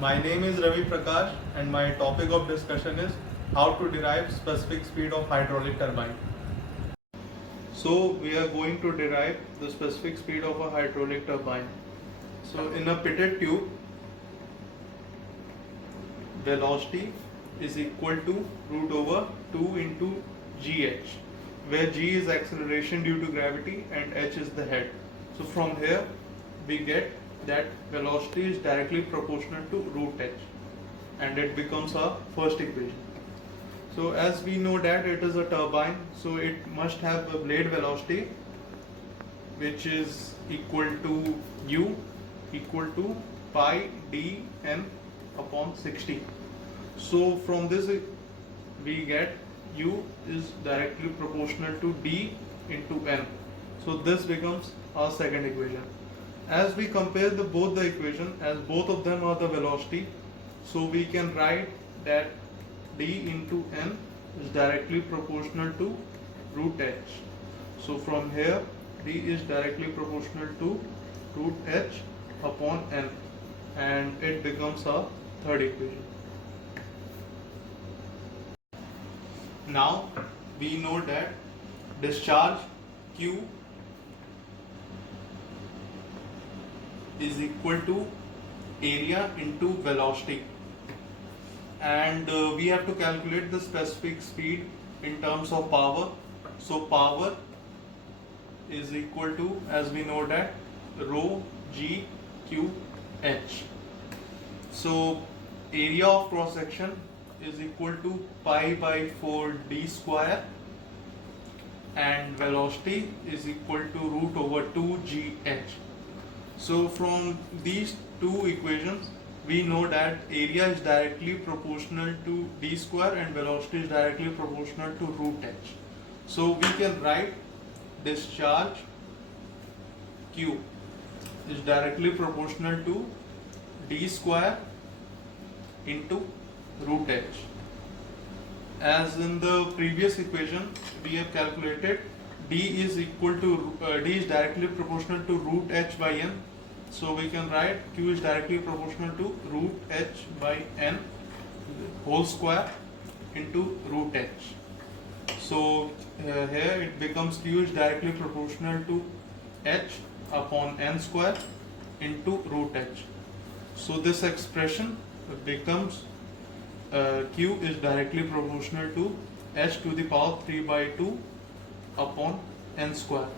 My name is Ravi Prakash and my topic of discussion is how to derive specific speed of hydraulic turbine. So we are going to derive the specific speed of a hydraulic turbine. So in a pitted tube, velocity is equal to root over 2 into gh, where g is acceleration due to gravity and h is the head. So from here we get that velocity is directly proportional to root h, and it becomes our first equation. So as we know that it is a turbine, so it must have a blade velocity which is equal to u equal to pi d n upon 60. So from this we get u is directly proportional to d into n. So this becomes our second equation. As we compare both the equation, as both of them are the velocity, so we can write that d into n is directly proportional to root h. So from here d is directly proportional to root h upon n, and it becomes our third equation. Now we know that discharge Q is equal to area into velocity, and we have to calculate the specific speed in terms of power. So power is equal to, as we know that, rho g q h. So area of cross section is equal to pi by 4 d square, and velocity is equal to root over 2 g h. So from these two equations we know that area is directly proportional to d square and velocity is directly proportional to root h. So we can write discharge Q is directly proportional to d square into root h. As in the previous equation we have calculated d is equal to d is directly proportional to root h by n. So we can write Q is directly proportional to root h by n whole square into root h. So here it becomes Q is directly proportional to h upon n square into root h. So this expression becomes Q is directly proportional to h to the power 3 by 2 upon n square,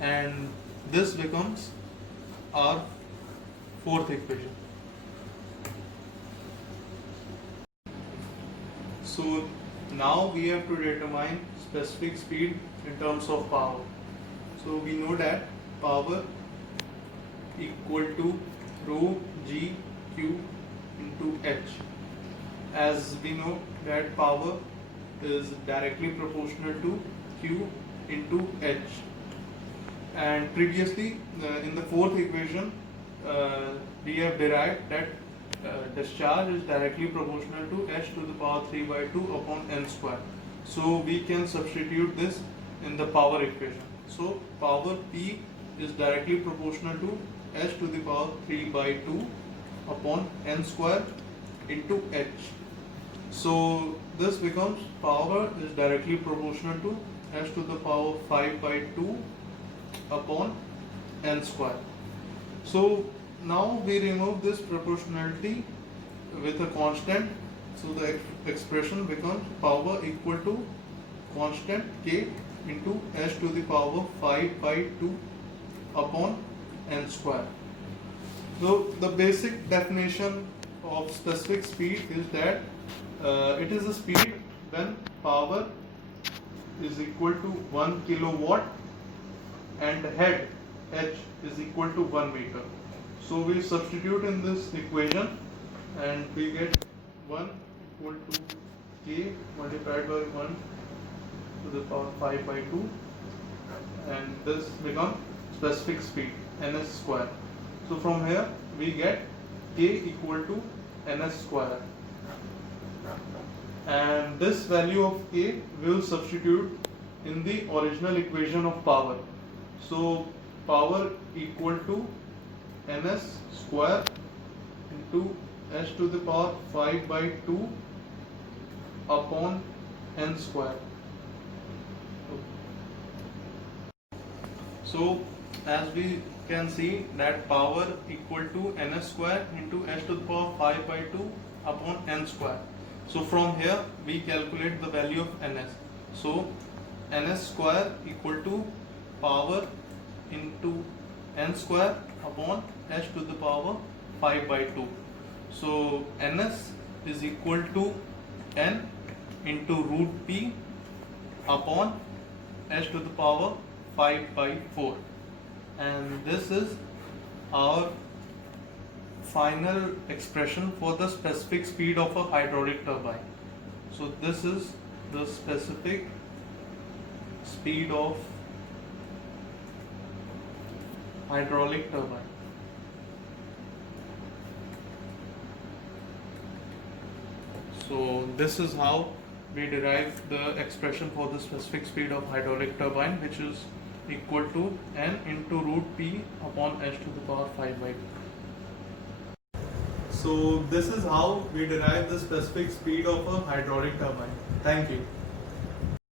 and this becomes our fourth equation. So now we have to determine specific speed in terms of power. So we know that power equal to rho g q into h. As we know that power is directly proportional to q into h, and previously in the fourth equation we have derived that discharge is directly proportional to h to the power 3 by 2 upon n square. So we can substitute this in the power equation. So power P is directly proportional to h to the power 3 by 2 upon n square into h. So this becomes power is directly proportional to h to the power 5 by 2 upon n square. So now we remove this proportionality with a constant. So the expression becomes power equal to constant k into h to the power 5 by 2 upon n square. So the basic definition of specific speed is that it is a speed when power is equal to 1 kilowatt and head h is equal to 1 meter. So we substitute in this equation and we get 1 equal to k multiplied by 1 to the power 5 by 2, and this becomes specific speed ns square. So from here we get k equal to ns square, and this value of k will substitute in the original equation of power. So power equal to ns square into h to the power 5 by 2 upon n square. So as we can see that power equal to ns square into h to the power 5 by 2 upon n square. So from here we calculate the value of ns. So ns square equal to power into n square upon h to the power 5 by 2. So ns is equal to n into root p upon h to the power 5 by 4, and this is our final expression for the specific speed of a hydraulic turbine. So this is the specific speed of hydraulic turbine. So this is how we derive the expression for the specific speed of hydraulic turbine, which is equal to n into root p upon h to the power 5 by 2. So this is how we derive the specific speed of a hydraulic turbine. Thank you.